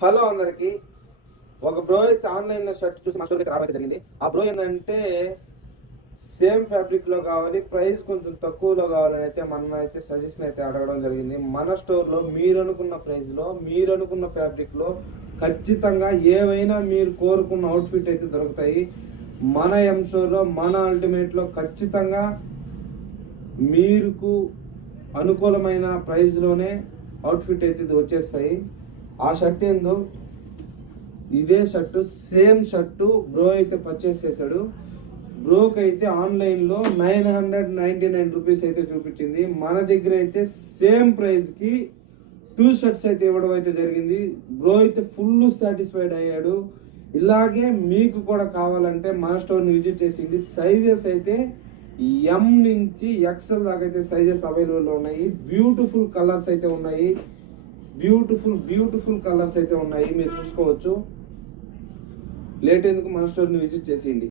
Hello అందరికి. ఒక bro అయితే ఆన్లైన్ లో షర్ట్ చూసి మా స్టోర్ అయితే రావడం జరిగింది. ఆ బ్రో ఏంటంటే సేమ్ ఫ్యాబ్రిక్ లో కావాలి, ప్రైస్ కొంచెం తక్కువలో కావాలని అయితే మన అయితే సజెషన్ అయితే అడగడం జరిగింది. మన స్టోర్ లో మీరు అనుకున్న ప్రైస్ లో, మీరు అనుకున్న ఫ్యాబ్రిక్ లో ఖచ్చితంగా ఏవైనా మీరు కోరుకున్న అవుట్ఫిట్ అయితే దొరుకుతాయి. మన ఎం స్టోర్ లో, మన అల్టిమేట్ లో ఖచ్చితంగా మీకు అనుకూలమైన ప్రైస్ లోనే అవుట్ఫిట్ అయితే వచ్చేస్తాయి. ఆ షర్ట్ ఏందో ఇదే షర్టు, సేమ్ షర్టు బ్రో అయితే పర్చేస్ చేశాడు. బ్రోకి అయితే ఆన్లైన్లో 999 రూపీస్ అయితే చూపించింది. మన దగ్గర అయితే సేమ్ ప్రైస్కి 2 షర్ట్స్ అయితే ఇవ్వడం అయితే జరిగింది. బ్రో అయితే ఫుల్ సాటిస్ఫైడ్ అయ్యాడు. ఇలాగే మీకు కూడా కావాలంటే మన స్టోర్ని విజిట్ చేసింది. సైజెస్ అయితే ఎం నుంచి ఎక్స్ఎల్ దాకా అయితే సైజెస్ అవైలబుల్ ఉన్నాయి. బ్యూటిఫుల్ కలర్స్ అయితే ఉన్నాయి. బ్యూటిఫుల్ కలర్స్ అయితే ఉన్నాయి, మీరు చూసుకోవచ్చు. లేట్ ఎందుకు మన స్టోర్ని విజిట్ చేసేయండి.